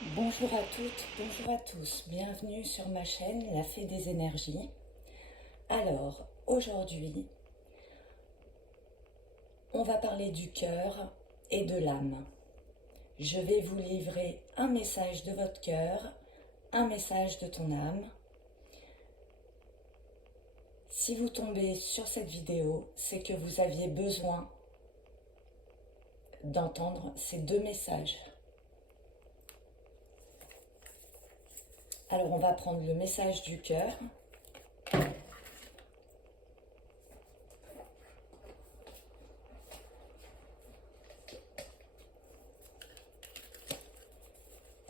Bonjour à toutes, bonjour à tous, bienvenue sur ma chaîne La Fée des Énergies. Alors, aujourd'hui, on va parler du cœur et de l'âme. Je vais vous livrer un message de votre cœur, un message de ton âme. Si vous tombez sur cette vidéo, c'est que vous aviez besoin d'entendre ces deux messages. Alors, on va prendre le message du cœur.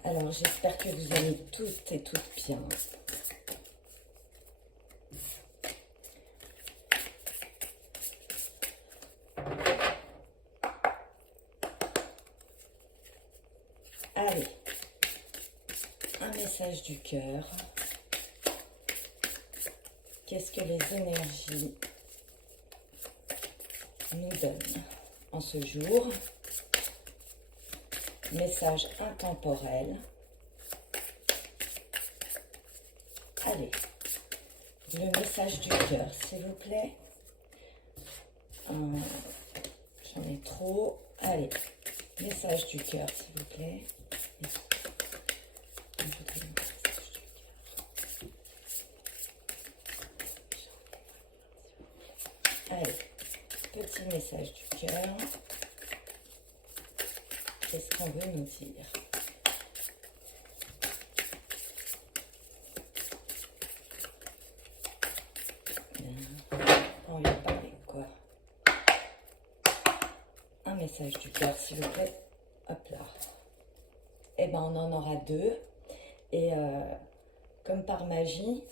Alors, j'espère que vous allez toutes et toutes bien. Allez, un message du cœur. Qu'est-ce que les énergies nous donnent en ce jour? Message intemporel. Allez, le message du cœur, s'il vous plaît. J'en ai trop. Allez, message du cœur, s'il vous plaît. Allez, petit message du cœur. Qu'est-ce qu'on veut nous dire? On va parler quoi? Un message du cœur, s'il vous plaît. Hop là. Eh ben, on en aura deux. Et comme par magie,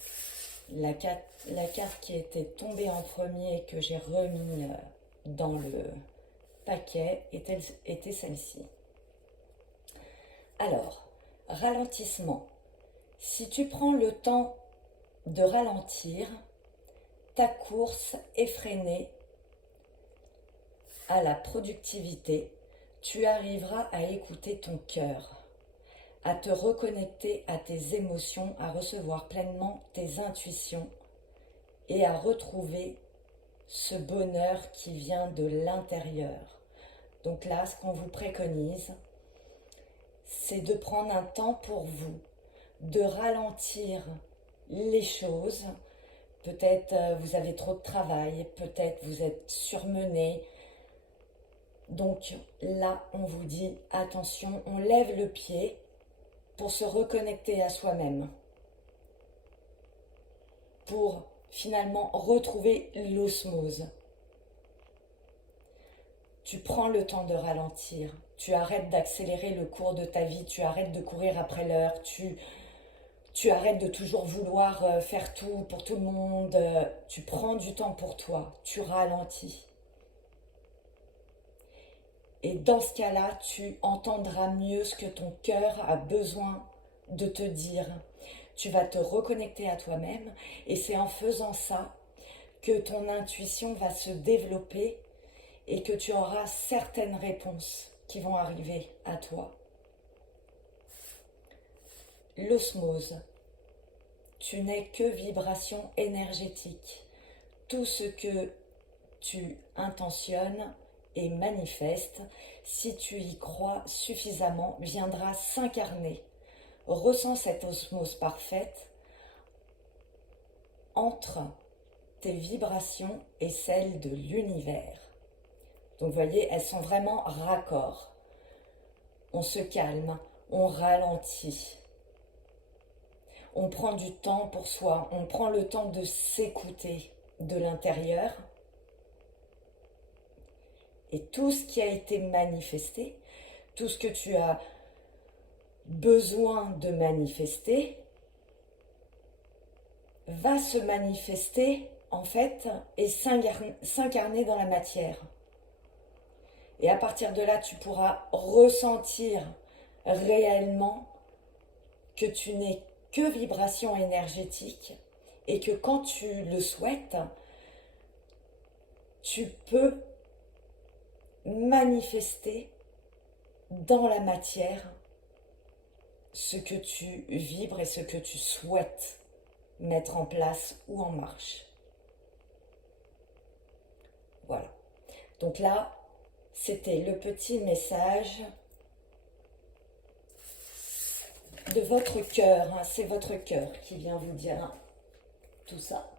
la carte qui était tombée en premier et que j'ai remis dans le paquet était celle-ci. Alors, ralentissement. Si tu prends le temps de ralentir, ta course effrénée à la productivité, tu arriveras à écouter ton cœur, à te reconnecter à tes émotions, à recevoir pleinement tes intuitions et à retrouver ce bonheur qui vient de l'intérieur. Donc là, ce qu'on vous préconise, c'est de prendre un temps pour vous, de ralentir les choses. Peut-être vous avez trop de travail, peut-être vous êtes surmené. Donc là, on vous dit attention, on lève le pied pour se reconnecter à soi-même, pour finalement retrouver l'osmose. Tu prends le temps de ralentir, tu arrêtes d'accélérer le cours de ta vie, tu arrêtes de courir après l'heure, tu arrêtes de toujours vouloir faire tout pour tout le monde, tu prends du temps pour toi, tu ralentis. Et dans ce cas-là, tu entendras mieux ce que ton cœur a besoin de te dire. Tu vas te reconnecter à toi-même et c'est en faisant ça que ton intuition va se développer et que tu auras certaines réponses qui vont arriver à toi. L'osmose. Tu n'es que vibration énergétique. Tout ce que tu intentionnes et manifestes, si tu y crois suffisamment, viendra s'incarner. Ressens cette osmose parfaite entre tes vibrations et celles de l'univers. Donc vous voyez, elles sont vraiment raccord. On se calme, on ralentit. On prend du temps pour soi, on prend le temps de s'écouter de l'intérieur. Et tout ce qui a été manifesté, tout ce que tu as besoin de manifester, va se manifester en fait et s'incarner dans la matière. Et à partir de là, tu pourras ressentir réellement que tu n'es que vibration énergétique et que quand tu le souhaites, tu peux manifester dans la matière ce que tu vibres et ce que tu souhaites mettre en place ou en marche. Voilà. Donc là, c'était le petit message de votre cœur. Hein. C'est votre cœur qui vient vous dire tout ça.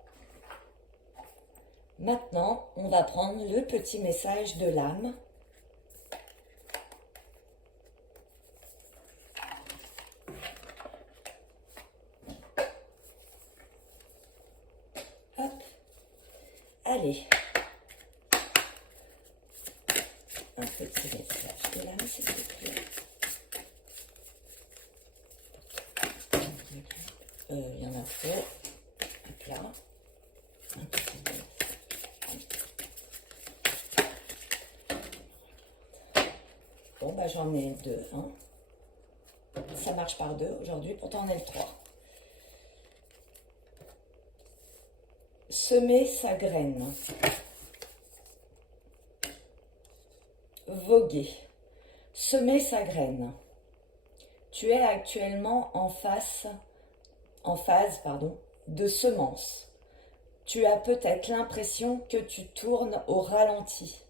Maintenant, on va prendre le petit message de l'âme. Hop. Allez. Un petit message de l'âme, s'il vous plaît. Il y en a trop. Hop là. Un petit peu. Bon, bah j'en ai deux. Hein. Ça marche par deux aujourd'hui, pourtant on est le 3. Semer sa graine. Voguer. Semer sa graine. Tu es actuellement en phase, de semence. Tu as peut-être l'impression que tu tournes au ralenti.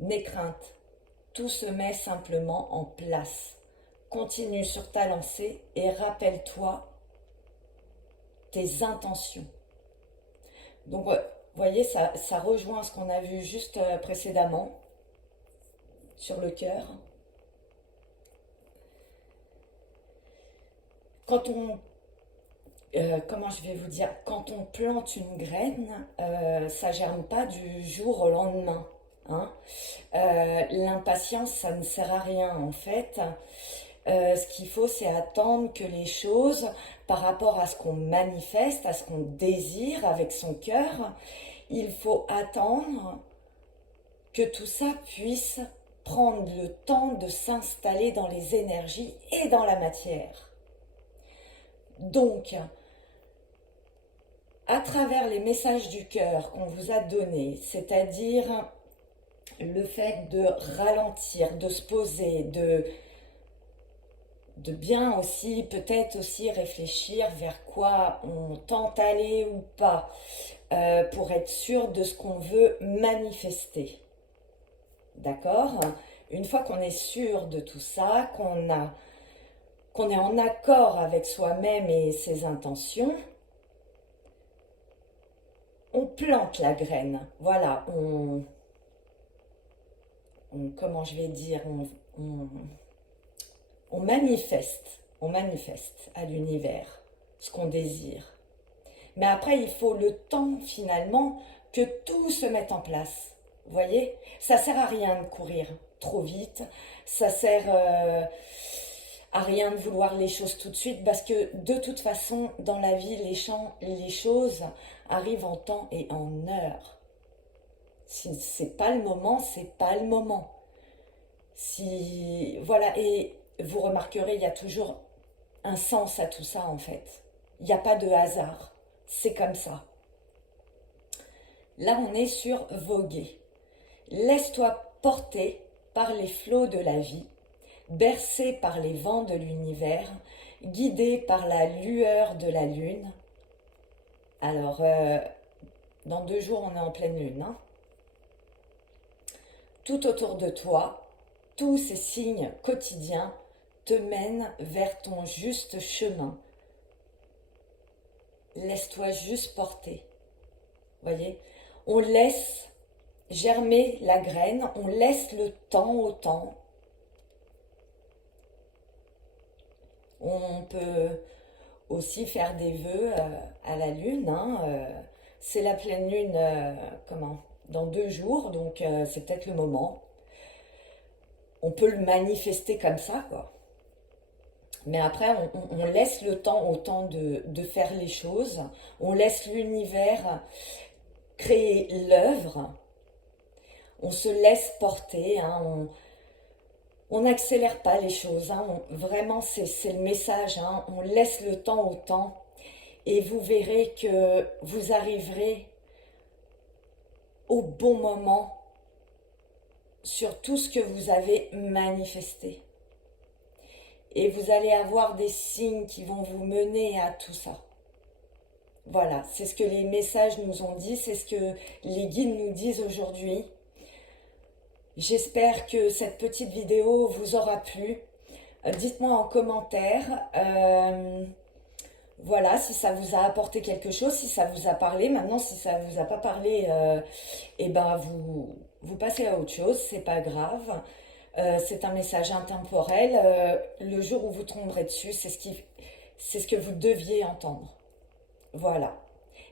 N'aie crainte, tout se met simplement en place. Continue sur ta lancée et rappelle-toi tes intentions. Donc, vous voyez, ça rejoint ce qu'on a vu juste précédemment sur le cœur. Quand on, comment je vais vous dire, quand on plante une graine, ça germe pas du jour au lendemain. Hein. L'impatience, ça ne sert à rien en fait. Ce qu'il faut, c'est attendre que les choses, par rapport à ce qu'on manifeste, à ce qu'on désire avec son cœur, il faut attendre que tout ça puisse prendre le temps de s'installer dans les énergies et dans la matière. Donc, à travers les messages du cœur qu'on vous a donnés, c'est-à-dire le fait de ralentir, de se poser, de bien aussi, peut-être aussi réfléchir vers quoi on tente aller ou pas, pour être sûr de ce qu'on veut manifester. D'accord ? Une fois qu'on est sûr de tout ça, qu'on est en accord avec soi-même et ses intentions, on plante la graine. Voilà, comment je vais dire, on manifeste à l'univers ce qu'on désire. Mais après, il faut le temps finalement que tout se mette en place. Vous voyez, ça sert à rien de courir trop vite, ça sert à rien de vouloir les choses tout de suite, parce que de toute façon, dans la vie, les choses arrivent en temps et en heure. Si c'est pas le moment, c'est pas le moment. Voilà, et vous remarquerez, il y a toujours un sens à tout ça en fait. Il n'y a pas de hasard, c'est comme ça. Là, on est sur voguer. Laisse-toi porter par les flots de la vie, bercé par les vents de l'univers, guidé par la lueur de la lune. Alors, dans 2 jours, on est en pleine lune. Hein. Tout autour de toi, tous ces signes quotidiens te mènent vers ton juste chemin. Laisse-toi juste porter. Voyez, on laisse germer la graine, on laisse le temps au temps. On peut aussi faire des vœux à la lune. Hein, c'est la pleine lune, dans 2 jours, donc c'est peut-être le moment. On peut le manifester comme ça, quoi. Mais après, on laisse le temps au temps de faire les choses. On laisse l'univers créer l'œuvre. On se laisse porter. Hein, on n'accélère pas les choses. Hein, vraiment, c'est le message. Hein, on laisse le temps au temps. Et vous verrez que vous arriverez au bon moment sur tout ce que vous avez manifesté. et vous allez avoir des signes qui vont vous mener à tout ça. Voilà, c'est ce que les messages nous ont dit, c'est ce que les guides nous disent aujourd'hui. J'espère que cette petite vidéo vous aura plu. Dites-moi en commentaire, voilà, si ça vous a apporté quelque chose, si ça vous a parlé. Maintenant, si ça vous a pas parlé, eh ben vous passez à autre chose, c'est pas grave. C'est un message intemporel. Le jour où vous tomberez dessus, c'est ce que vous deviez entendre. Voilà.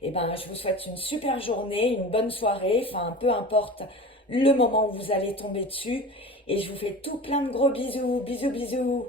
Eh ben, je vous souhaite une super journée, une bonne soirée, enfin, peu importe le moment où vous allez tomber dessus. Et je vous fais tout plein de gros bisous. Bisous, bisous.